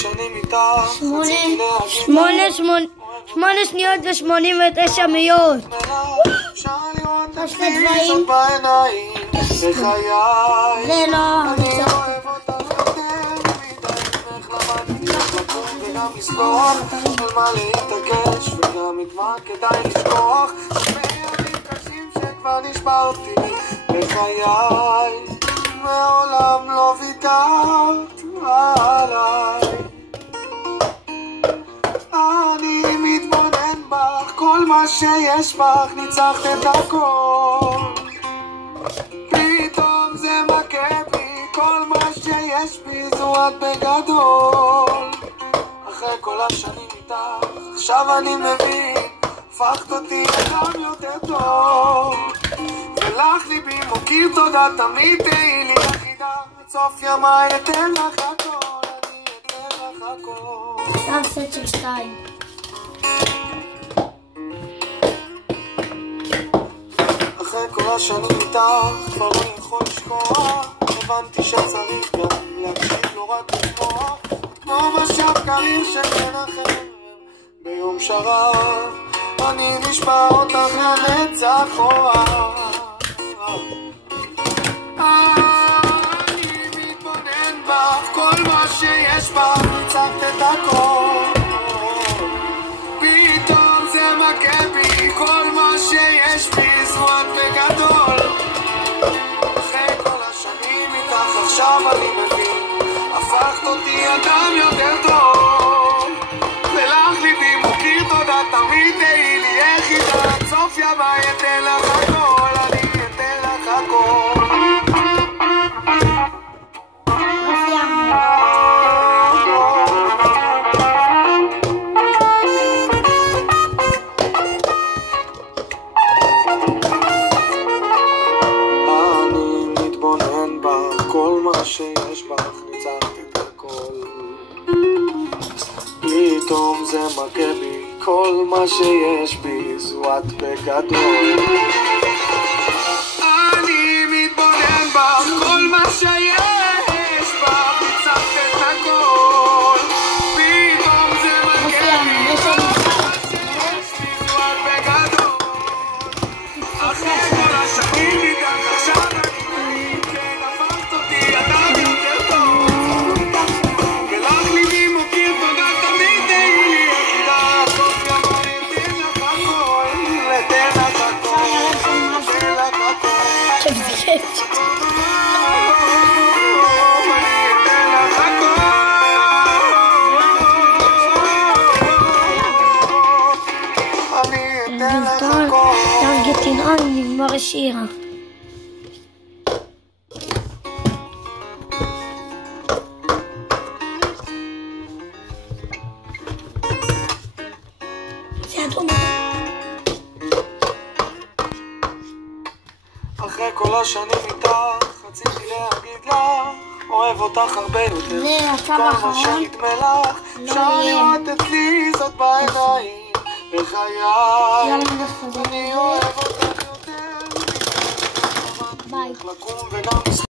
השנים איתך, רציתי להגיד 8 שניות ו89 מאיות. אפשר לראות את כניסות בעיניים בחיי. זה לא אני אוהב אותך יותר מדי, איך למדתי איך לקום וגם לסלוח, על מה להתעקש וגם את מה כדאי לשכוח, בימים קשים שכבר נשברתי בחיי, מעולם לא ויתרת עליי. אני מתבונן בך, כל מה שיש בך ניצחת את הכל, פתאום זה מכה בי, כל מה שיש בי זו את בגדול. אחרי כל השנים איתך, עכשיו אני מבין, הפכת אותי אדם יותר טוב, ולך ליבי מוקיר תודה, תמיד תהי לי יחידה, עד סוף ימיי אתן לך הכל, אני אתן לך הכל. שם סט של 2. אחרי כל השנים איתך, כבר לא יכול לשכוח, הבנתי שצריך גם להקשיב לא רק לשמוע, כמו משאב קריר שמנחם ביום שרב, אני נשבע אותך לנצח אוהב. אני מתבונן בך, כל מה שיש בך ניצחת את הכל, פתאום זה מכה בי, כל מה שיש בי זו את בגדול. אחרי כל השנים איתך עכשיו אני מבין, הפכת אותי אדם יותר טוב, ולך ליבי מוקיר תודה, תמיד תהי לי יחידה, עד סוף ימיי אתן לך הכל, אני אתן לך הכל. כל מה שיש בך ניצחת את הכל, פתאום זה מכה בי, כל מה שיש בי זו את בגדול. אני מתבונן בך, כל מה שיש בך ניצחת את הכל, פתאום זה מכה בי, כל מה שיש בי זו את בגדול. אחרי כל השנים איתך עכשיו נגמר השיר. אחרי כל השנים איתך רציתי להגיד לך, אוהב אותך הרבה יותר, כל מה שנדמה לך אפשר לראות אצלי זאת בעיניים בחיי. אני אוהב אותך יותר, איך לקום וגם